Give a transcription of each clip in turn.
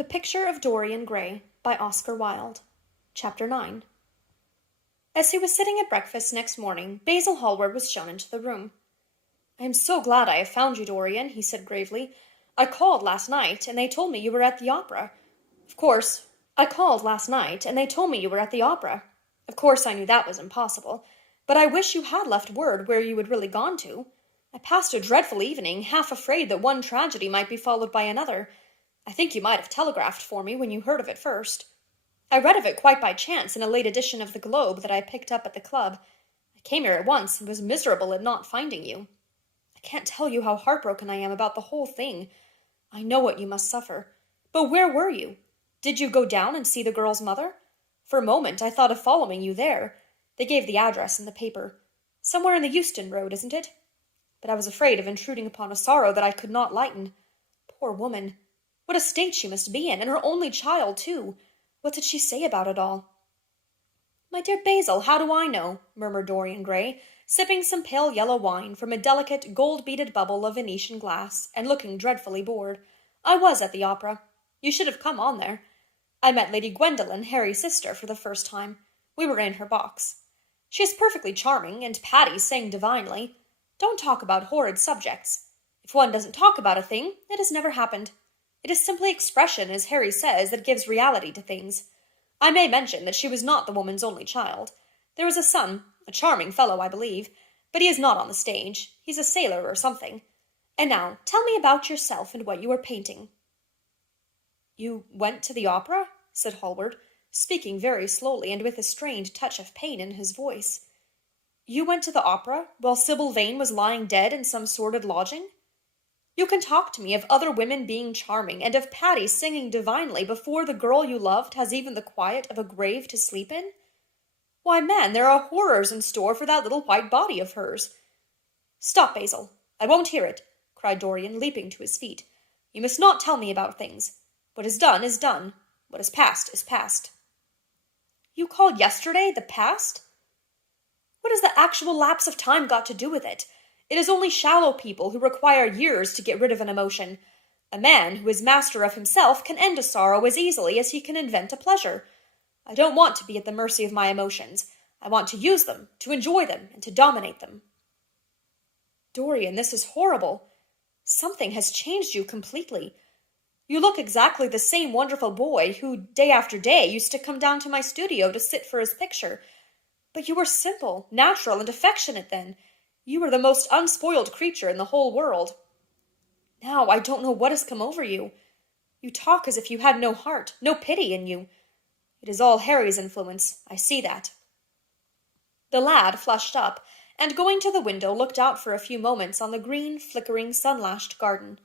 The Picture of Dorian Gray by Oscar Wilde. Chapter 9. As he was sitting at breakfast next morning, Basil Hallward was shown into the room. "I am so glad I have found you, Dorian," he said gravely. "I called last night, and they told me you were at the opera. Of course, I knew that was impossible, but I wish you had left word where you had really gone to. I passed a dreadful evening, half afraid that one tragedy might be followed by another. I think you might have telegraphed for me when you heard of it first. I read of it quite by chance in a late edition of the Globe that I picked up at the club. I came here at once and was miserable at not finding you. I can't tell you how heartbroken I am about the whole thing. I know what you must suffer. But where were you? Did you go down and see the girl's mother? For a moment I thought of following you there. They gave the address in the paper. Somewhere in the Euston Road, isn't it? But I was afraid of intruding upon a sorrow that I could not lighten. Poor woman! What a state she must be in, and her only child, too. What did she say about it all?" "My dear Basil, how do I know?" murmured Dorian Gray, sipping some pale yellow wine from a delicate, gold-beaded bubble of Venetian glass, and looking dreadfully bored. "I was at the opera. You should have come on there. I met Lady Gwendolen, Harry's sister, for the first time. We were in her box. She is perfectly charming, and Patty sang divinely. Don't talk about horrid subjects. If one doesn't talk about a thing, it has never happened. It is simply expression, as Harry says, that gives reality to things. I may mention that she was not the woman's only child. There is a son, a charming fellow, I believe, but he is not on the stage. He's a sailor or something. And now, tell me about yourself and what you are painting." "You went to the opera?" said Hallward, speaking very slowly and with a strained touch of pain in his voice. "You went to the opera while Sybil Vane was lying dead in some sordid lodging? You can talk to me of other women being charming, and of Patty singing divinely before the girl you loved has even the quiet of a grave to sleep in? Why, man, there are horrors in store for that little white body of hers." "Stop, Basil. I won't hear it," cried Dorian, leaping to his feet. "You must not tell me about things. What is done is done. What is past is past." "You called yesterday the past? What has the actual lapse of time got to do with it? It is only shallow people who require years to get rid of an emotion. A man who is master of himself can end a sorrow as easily as he can invent a pleasure. I don't want to be at the mercy of my emotions. I want to use them, to enjoy them, and to dominate them." "Dorian, this is horrible. Something has changed you completely. You look exactly the same wonderful boy who, day after day, used to come down to my studio to sit for his picture. But you were simple, natural, and affectionate then. You were the most unspoiled creature in the whole world. Now I don't know what has come over you. You talk as if you had no heart, no pity in you. It is all Harry's influence, I see that." The lad flushed up, and going to the window looked out for a few moments on the green, flickering, sun-lashed garden.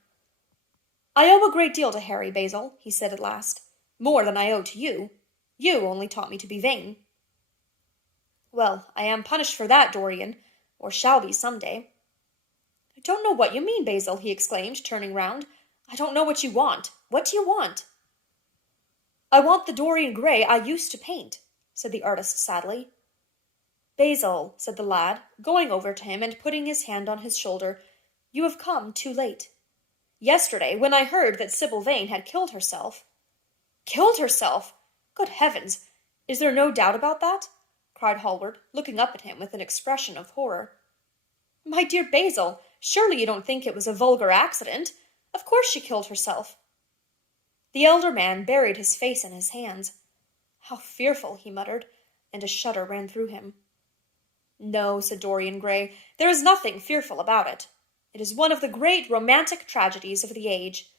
"I owe a great deal to Harry, Basil," he said at last. "More than I owe to you. You only taught me to be vain." "Well, I am punished for that, Dorian, or shall be some day." "I don't know what you mean, Basil," he exclaimed, turning round. "I don't know what you want. What do you want?" "I want the Dorian Gray I used to paint," said the artist sadly. "Basil," said the lad, going over to him and putting his hand on his shoulder, "you have come too late. Yesterday, when I heard that Sybil Vane had killed herself—" "Killed herself! Good heavens! Is there no doubt about that?" cried Hallward, looking up at him with an expression of horror. "My dear Basil, surely you don't think it was a vulgar accident? Of course she killed herself." The elder man buried his face in his hands. "How fearful!" he muttered, and a shudder ran through him. "No," said Dorian Gray, "there is nothing fearful about it. It is one of the great romantic tragedies of the age.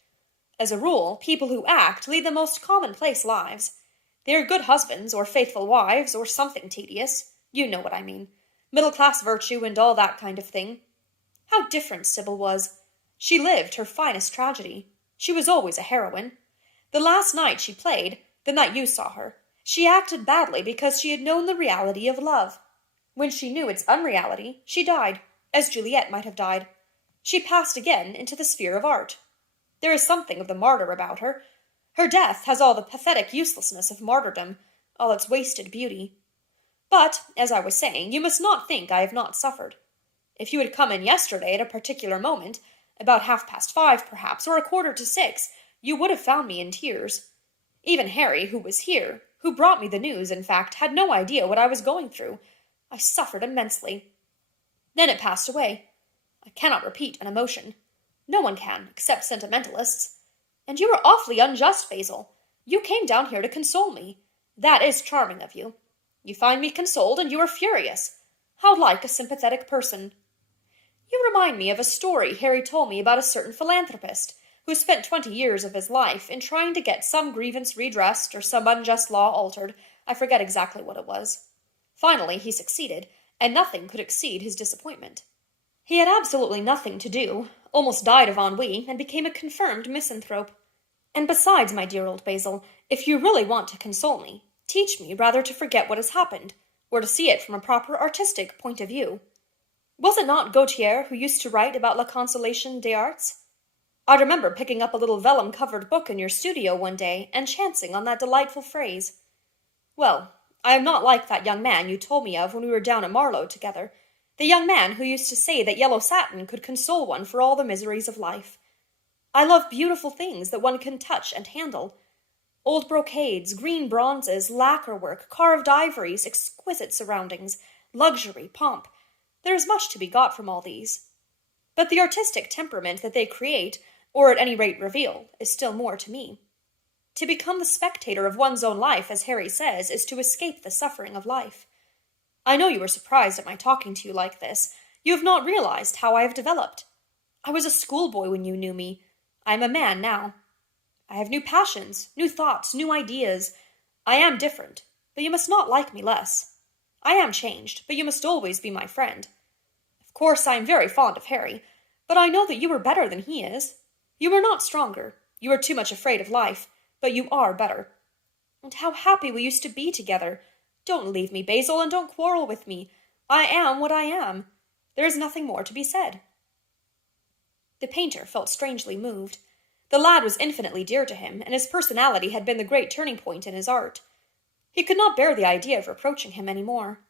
As a rule, people who act lead the most commonplace lives. They are good husbands, or faithful wives, or something tedious. You know what I mean. Middle-class virtue and all that kind of thing. How different Sybil was. She lived her finest tragedy. She was always a heroine. The last night she played, the night you saw her, she acted badly because she had known the reality of love. When she knew its unreality, she died, as Juliet might have died. She passed again into the sphere of art. There is something of the martyr about her. Her death has all the pathetic uselessness of martyrdom, all its wasted beauty. But, as I was saying, you must not think I have not suffered. If you had come in yesterday at a particular moment, about 5:30, perhaps, or 5:45, you would have found me in tears. Even Harry, who was here, who brought me the news, in fact, had no idea what I was going through. I suffered immensely. Then it passed away. I cannot repeat an emotion. No one can, except sentimentalists. And you were awfully unjust, Basil. You came down here to console me. That is charming of you. You find me consoled, and you are furious. How like a sympathetic person. You remind me of a story Harry told me about a certain philanthropist who spent 20 years of his life in trying to get some grievance redressed or some unjust law altered. I forget exactly what it was. Finally, he succeeded, and nothing could exceed his disappointment. He had absolutely nothing to do, almost died of ennui, and became a confirmed misanthrope. And besides, my dear old Basil, if you really want to console me, teach me rather to forget what has happened, or to see it from a proper artistic point of view. Was it not Gautier who used to write about La Consolation des Arts? I remember picking up a little vellum-covered book in your studio one day and chancing on that delightful phrase. Well, I am not like that young man you told me of when we were down at Marlow together, the young man who used to say that yellow satin could console one for all the miseries of life. I love beautiful things that one can touch and handle. Old brocades, green bronzes, lacquer work, carved ivories, exquisite surroundings, luxury, pomp. There is much to be got from all these. But the artistic temperament that they create, or at any rate reveal, is still more to me. To become the spectator of one's own life, as Harry says, is to escape the suffering of life. I know you were surprised at my talking to you like this. You have not realized how I have developed. I was a schoolboy when you knew me. I am a man now. I have new passions, new thoughts, new ideas. I am different, but you must not like me less. I am changed, but you must always be my friend. Of course, I am very fond of Harry, but I know that you are better than he is. You are not stronger. You are too much afraid of life, but you are better. And how happy we used to be together. Don't leave me, Basil, and don't quarrel with me. I am what I am. There is nothing more to be said. The painter felt strangely moved. The lad was infinitely dear to him, and his personality had been the great turning point in his art. He could not bear the idea of reproaching him any more.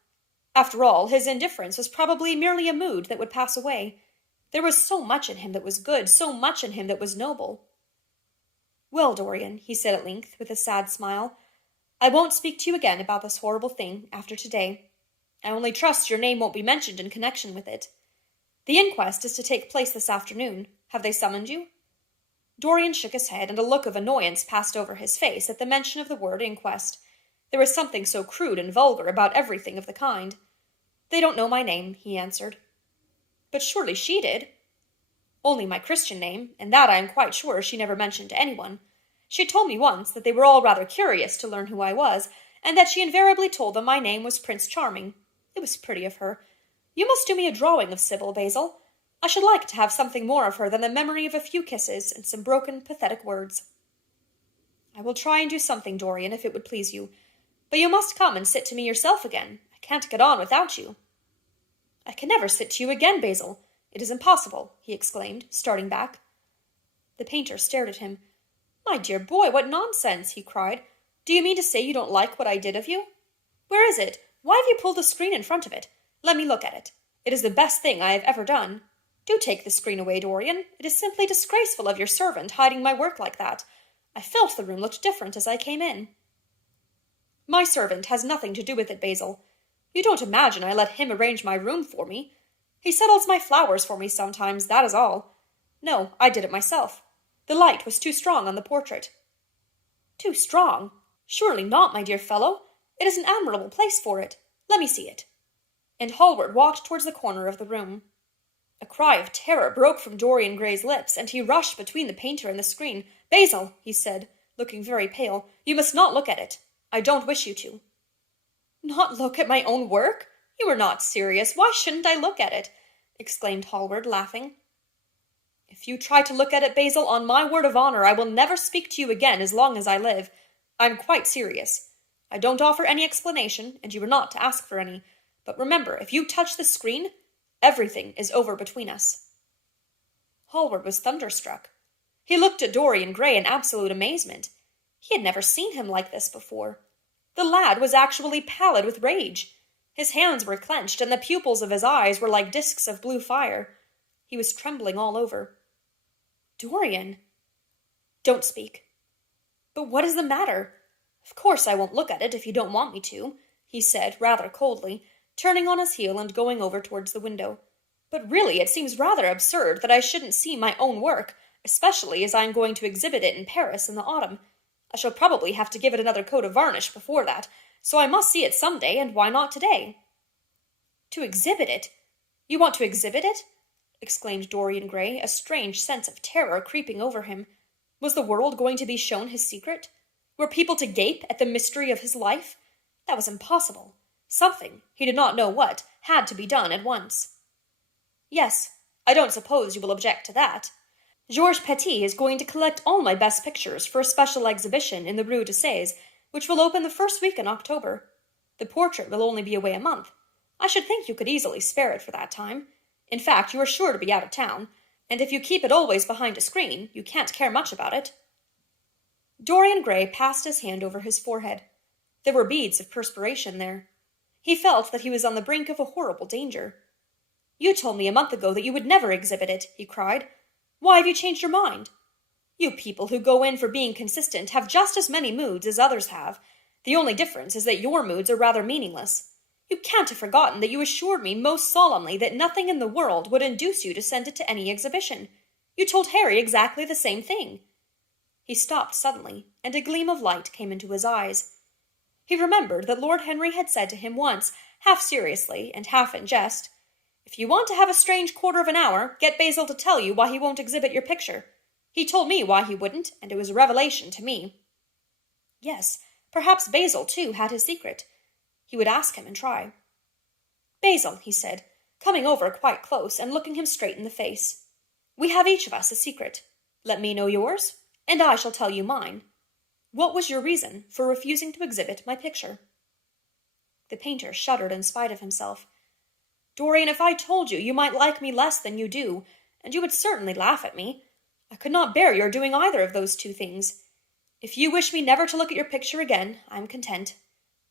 After all, his indifference was probably merely a mood that would pass away. There was so much in him that was good, so much in him that was noble. Well, Dorian, he said at length, with a sad smile, I won't speak to you again about this horrible thing after today. I only trust your name won't be mentioned in connection with it. The inquest is to take place this afternoon. Have they summoned you? Dorian shook his head, and a look of annoyance passed over his face at the mention of the word inquest. There was something so crude and vulgar about everything of the kind. They don't know my name, he answered. But surely she did. Only my Christian name, and that I am quite sure she never mentioned to anyone. She told me once that they were all rather curious to learn who I was, and that she invariably told them my name was Prince Charming. It was pretty of her. You must do me a drawing of Sybil, Basil. I should like to have something more of her than the memory of a few kisses and some broken, pathetic words. I will try and do something, Dorian, if it would please you. But you must come and sit to me yourself again. I can't get on without you. I can never sit to you again, Basil. It is impossible, he exclaimed, starting back. The painter stared at him. My dear boy, what nonsense, he cried. Do you mean to say you don't like what I did of you? Where is it? Why have you pulled the screen in front of it? Let me look at it. It is the best thing I have ever done. Do take the screen away, Dorian. It is simply disgraceful of your servant hiding my work like that. I felt the room looked different as I came in. My servant has nothing to do with it, Basil. You don't imagine I let him arrange my room for me. He settles my flowers for me sometimes, that is all. No, I did it myself. The light was too strong on the portrait. Too strong? Surely not, my dear fellow. It is an admirable place for it. Let me see it. And Hallward walked towards the corner of the room. A cry of terror broke from Dorian Gray's lips, and he rushed between the painter and the screen. Basil, he said, looking very pale, you must not look at it. I don't wish you to. Not look at my own work? You are not serious. Why shouldn't I look at it? Exclaimed Hallward, laughing. If you try to look at it, Basil, on my word of honor, I will never speak to you again as long as I live. I am quite serious. I don't offer any explanation, and you are not to ask for any. But remember, if you touch the screen, everything is over between us. Hallward was thunderstruck. He looked at Dorian Gray in absolute amazement. He had never seen him like this before. The lad was actually pallid with rage. His hands were clenched, and the pupils of his eyes were like discs of blue fire. He was trembling all over. Dorian! Don't speak. But what is the matter? Of course I won't look at it if you don't want me to, he said rather coldly, turning on his heel and going over towards the window. But really it seems rather absurd that I shouldn't see my own work, especially as I am going to exhibit it in Paris in the autumn. I shall probably have to give it another coat of varnish before that, so I must see it some day, and why not today? To exhibit it? You want to exhibit it? Exclaimed Dorian Gray, a strange sense of terror creeping over him. Was the world going to be shown his secret? Were people to gape at the mystery of his life? That was impossible. Something, he did not know what, had to be done at once. Yes, I don't suppose you will object to that. Georges Petit is going to collect all my best pictures for a special exhibition in the Rue de Sèze, which will open the first week in October. The portrait will only be away a month. I should think you could easily spare it for that time. In fact, you are sure to be out of town, and if you keep it always behind a screen, you can't care much about it. Dorian Gray passed his hand over his forehead. There were beads of perspiration there. He felt that he was on the brink of a horrible danger. You told me a month ago that you would never exhibit it, he cried. Why have you changed your mind? You people who go in for being consistent have just as many moods as others have. The only difference is that your moods are rather meaningless. You can't have forgotten that you assured me most solemnly that nothing in the world would induce you to send it to any exhibition. You told Harry exactly the same thing. He stopped suddenly, and a gleam of light came into his eyes. He remembered that Lord Henry had said to him once, half seriously and half in jest, "If you want to have a strange quarter of an hour, get Basil to tell you why he won't exhibit your picture. He told me why he wouldn't, and it was a revelation to me." Yes, perhaps Basil, too, had his secret. He would ask him and try. "Basil," he said, coming over quite close and looking him straight in the face, "we have each of us a secret. Let me know yours, and I shall tell you mine. What was your reason for refusing to exhibit my picture?" The painter shuddered in spite of himself. "Dorian, if I told you, you might like me less than you do, and you would certainly laugh at me. I could not bear your doing either of those two things. If you wish me never to look at your picture again, I am content.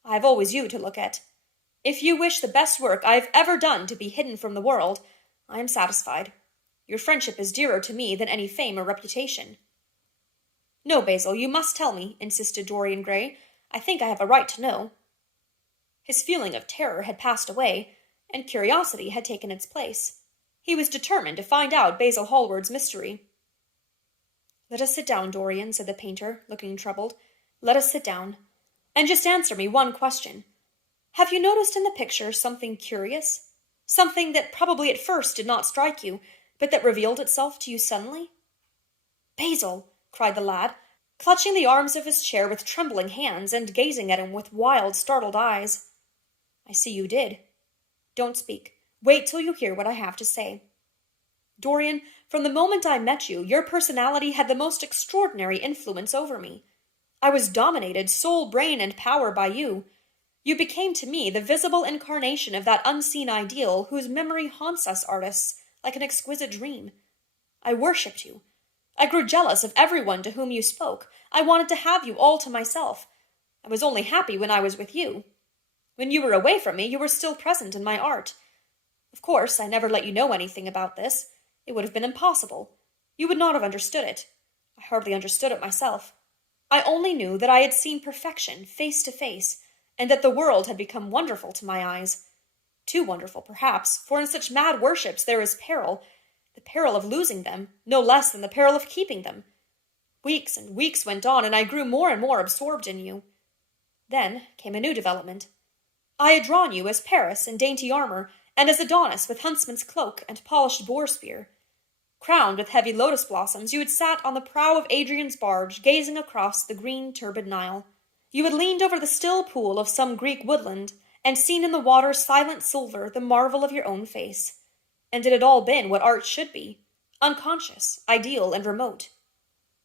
I have always you to look at. If you wish the best work I have ever done to be hidden from the world, I am satisfied. Your friendship is dearer to me than any fame or reputation." "No, Basil, you must tell me," insisted Dorian Gray. "I think I have a right to know." His feeling of terror had passed away, and curiosity had taken its place. He was determined to find out Basil Hallward's mystery. "Let us sit down, Dorian," said the painter, looking troubled. "Let us sit down. And just answer me one question. Have you noticed in the picture something curious? Something that probably at first did not strike you, but that revealed itself to you suddenly?" "Basil!" cried the lad, clutching the arms of his chair with trembling hands and gazing at him with wild, startled eyes. "I see you did. Don't speak. Wait till you hear what I have to say. Dorian, from the moment I met you, your personality had the most extraordinary influence over me. I was dominated, soul, brain, and power by you. You became to me the visible incarnation of that unseen ideal whose memory haunts us artists like an exquisite dream. I worshipped you. I grew jealous of everyone to whom you spoke. I wanted to have you all to myself. I was only happy when I was with you. When you were away from me, you were still present in my art. Of course, I never let you know anything about this. It would have been impossible. You would not have understood it. I hardly understood it myself. I only knew that I had seen perfection face to face, and that the world had become wonderful to my eyes. Too wonderful, perhaps, for in such mad worships there is peril, the peril of losing them, no less than the peril of keeping them. Weeks and weeks went on, and I grew more and more absorbed in you. Then came a new development. I had drawn you as Paris in dainty armor, and as Adonis with huntsman's cloak and polished boar spear. Crowned with heavy lotus blossoms, you had sat on the prow of Adrian's barge, gazing across the green turbid Nile. You had leaned over the still pool of some Greek woodland, and seen in the water's silent silver the marvel of your own face. And it had all been what art should be, unconscious, ideal, and remote.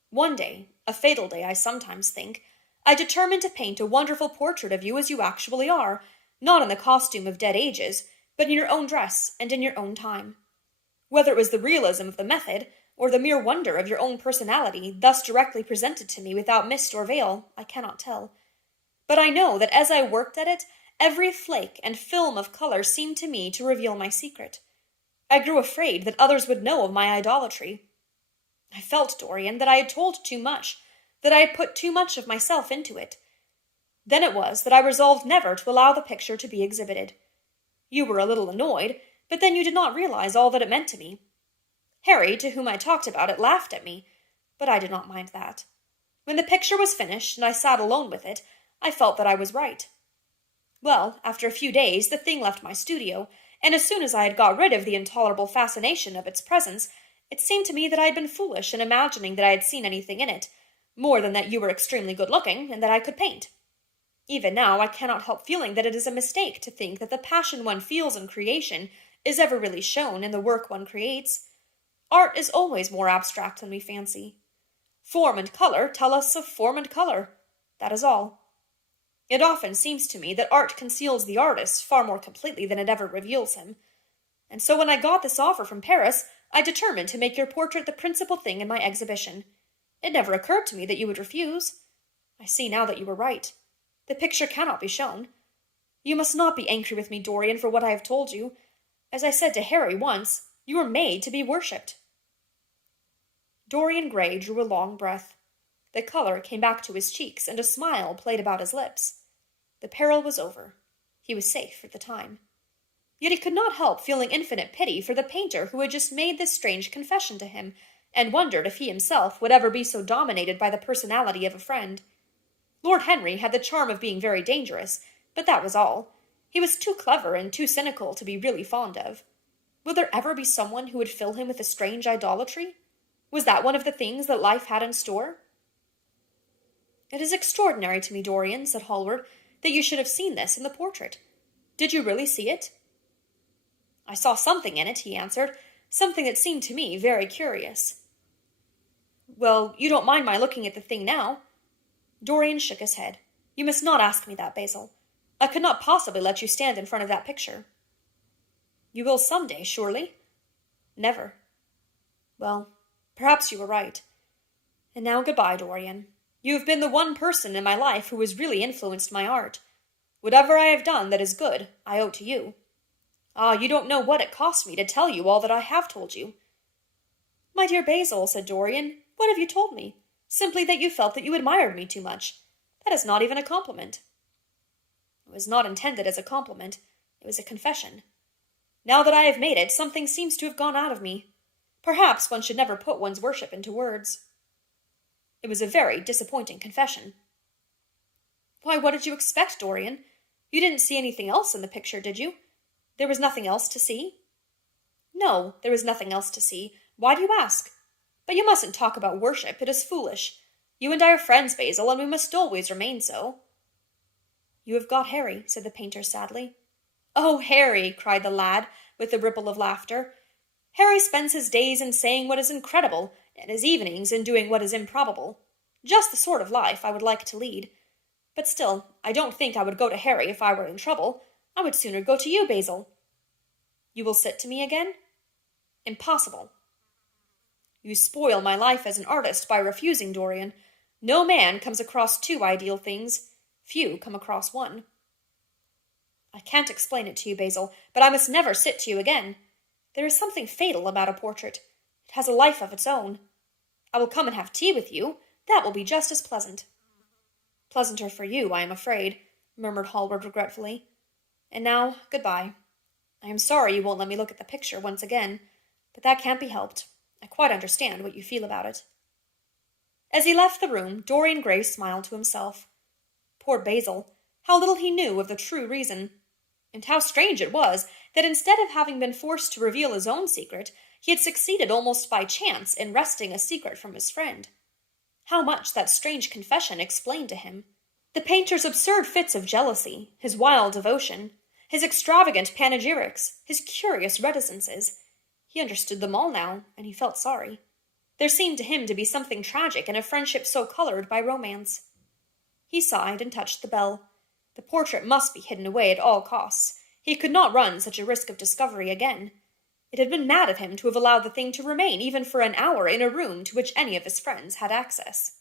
One day, a fatal day I sometimes think, I determined to paint a wonderful portrait of you as you actually are, not in the costume of dead ages, but in your own dress and in your own time. Whether it was the realism of the method, or the mere wonder of your own personality, thus directly presented to me without mist or veil, I cannot tell. But I know that as I worked at it, every flake and film of color seemed to me to reveal my secret. I grew afraid that others would know of my idolatry. I felt, Dorian, that I had told too much, that I had put too much of myself into it. Then it was that I resolved never to allow the picture to be exhibited. You were a little annoyed, but then you did not realize all that it meant to me. Harry, to whom I talked about it, laughed at me, but I did not mind that. When the picture was finished and I sat alone with it, I felt that I was right. Well, after a few days, the thing left my studio, and as soon as I had got rid of the intolerable fascination of its presence, it seemed to me that I had been foolish in imagining that I had seen anything in it, more than that you were extremely good-looking and that I could paint. Even now, I cannot help feeling that it is a mistake to think that the passion one feels in creation is ever really shown in the work one creates. Art is always more abstract than we fancy. Form and color tell us of form and color. That is all. It often seems to me that art conceals the artist far more completely than it ever reveals him. And so when I got this offer from Paris, I determined to make your portrait the principal thing in my exhibition. It never occurred to me that you would refuse. I see now that you were right. The picture cannot be shown. You must not be angry with me, Dorian, for what I have told you. As I said to Harry once, you were made to be worshipped. Dorian Gray drew a long breath. The color came back to his cheeks, and a smile played about his lips. The peril was over. He was safe for the time. Yet he could not help feeling infinite pity for the painter who had just made this strange confession to him, and wondered if he himself would ever be so dominated by the personality of a friend. Lord Henry had the charm of being very dangerous, but that was all. He was too clever and too cynical to be really fond of. Would there ever be someone who would fill him with a strange idolatry? Was that one of the things that life had in store? It is extraordinary to me, Dorian, said Hallward, that you should have seen this in the portrait. Did you really see it? I saw something in it, he answered, something that seemed to me very curious. Well, you don't mind my looking at the thing now? Dorian shook his head. You must not ask me that, Basil. I could not possibly let you stand in front of that picture. You will some day, surely? Never. Well, perhaps you were right. And now goodbye, Dorian. You have been the one person in my life who has really influenced my art. Whatever I have done that is good, I owe to you. Ah, you don't know what it cost me to tell you all that I have told you. My dear Basil, said Dorian, what have you told me? Simply that you felt that you admired me too much. That is not even a compliment. It was not intended as a compliment. It was a confession. Now that I have made it, something seems to have gone out of me. Perhaps one should never put one's worship into words. It was a very disappointing confession. Why, what did you expect, Dorian? You didn't see anything else in the picture, did you? There was nothing else to see? No, there was nothing else to see. Why do you ask? But you mustn't talk about worship. It is foolish. You and I are friends, Basil, and we must always remain so. You have got Harry, said the painter sadly. Oh, Harry, cried the lad, with a ripple of laughter. Harry spends his days in saying what is incredible, and his evenings in doing what is improbable. Just the sort of life I would like to lead. But still, I don't think I would go to Harry if I were in trouble. I would sooner go to you, Basil. You will sit to me again? Impossible. You spoil my life as an artist by refusing, Dorian. No man comes across two ideal things. Few come across one. I can't explain it to you, Basil, but I must never sit to you again. There is something fatal about a portrait. It has a life of its own. I will come and have tea with you. That will be just as pleasant. Pleasanter for you, I am afraid, murmured Hallward regretfully. And now, goodbye. I am sorry you won't let me look at the picture once again, but that can't be helped. I quite understand what you feel about it. As he left the room, Dorian Gray smiled to himself. Poor Basil, how little he knew of the true reason. And how strange it was that instead of having been forced to reveal his own secret, he had succeeded almost by chance in wresting a secret from his friend. How much that strange confession explained to him. The painter's absurd fits of jealousy, his wild devotion, his extravagant panegyrics, his curious reticences. He understood them all now, and he felt sorry. There seemed to him to be something tragic in a friendship so colored by romance. He sighed and touched the bell. The portrait must be hidden away at all costs. He could not run such a risk of discovery again. It had been mad of him to have allowed the thing to remain even for an hour in a room to which any of his friends had access.